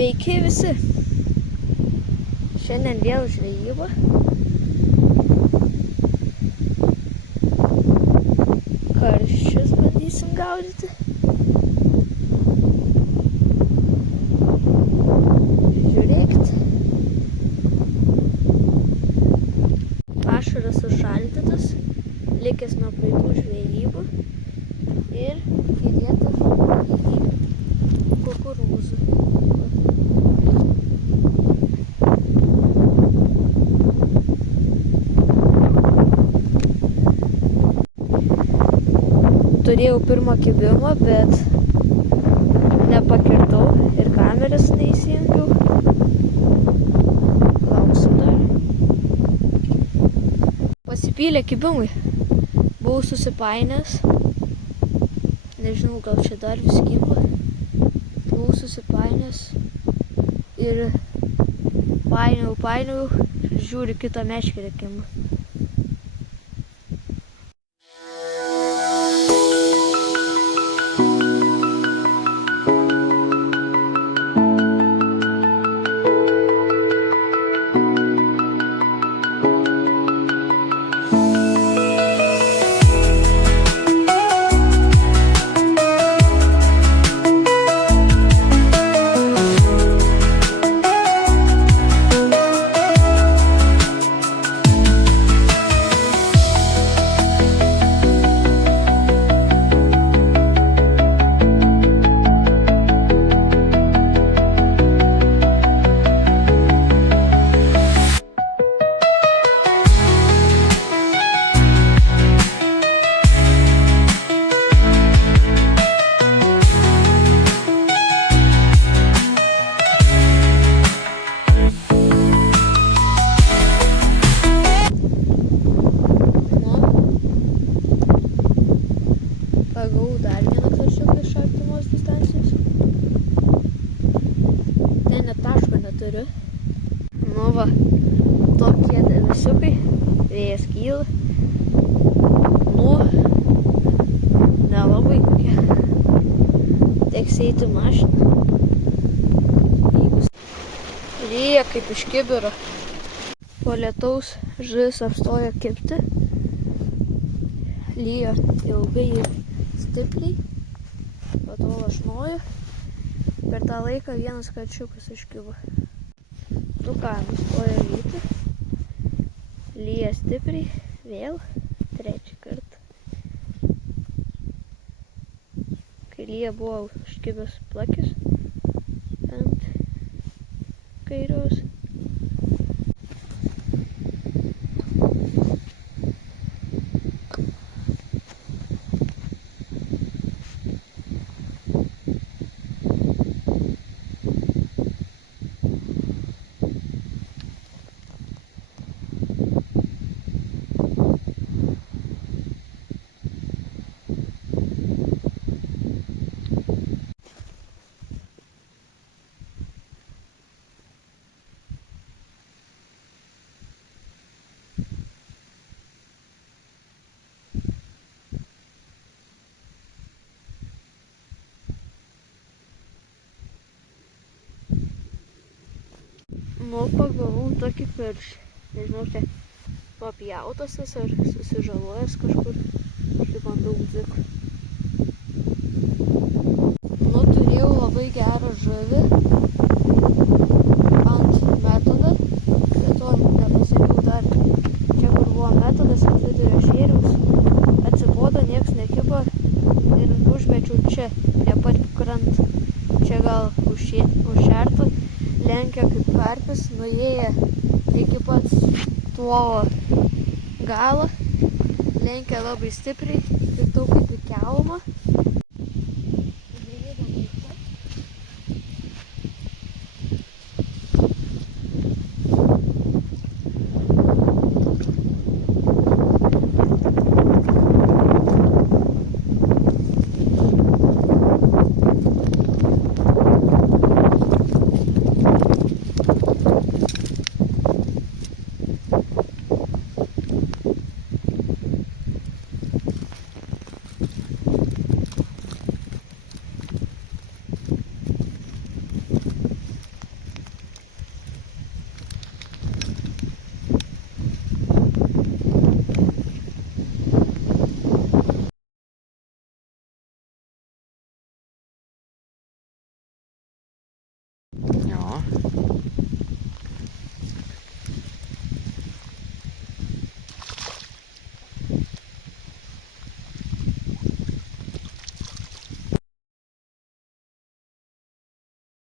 Sveiki visi. Šiandien vėl žvejyba. Karšius bandysim gaudyti. Žiūrėkit. Pašaras užšaldytas, likęs nuo praeitų žvejybų ir įdėta kukurūzų. Turėjau pirmą kibimą, bet nepakirtau ir kameras neįsijungiau. Lauksiu dar. Pasipylė kibimai. Buvau susipainęs. Nežinau, gal čia dar vis kimba. Buvau susipainęs ir painiau. Žiūriu, kitą meškerę kimba. Pagavau dar vieną karšiuką iš artimos distancijos. Ten net taško neturiu. Nu va, tokie debesiukai, vėjas kyla. Nu, nelabai kokie. Teks eiti mašiną. Ryja kaip iš kibiro. Po lietaus žuvis apstojo kibti. Lyja ilgai ir stipriai, po to lašnoju. Per tą laiką vienas karšiukas iškibo. Nu ką, nustojo lyti. Lyja stipriai, vėl, trečią kartą. Kai lyja buvo iškibęs plakis ant kairios. Nu, pagavau tokį karšį. Nežinau, čia papjautas ar susižalojęs kažkur. Štai bandau dzikų. Nu, turėjau labai gerą žuvį ant metodą. Bet to nepasakiau dar. Čia, kur buvo metodas ant vidurio šėriaus. Atsibodo, nieks nekibo ir užmečiau čia, prie pat krant. Čia gal užšertų. Lenkia kaip karpis, nuėję iki pats tuolo galo, lenkia labai stipriai, kaip daug kaip į kelmą. О.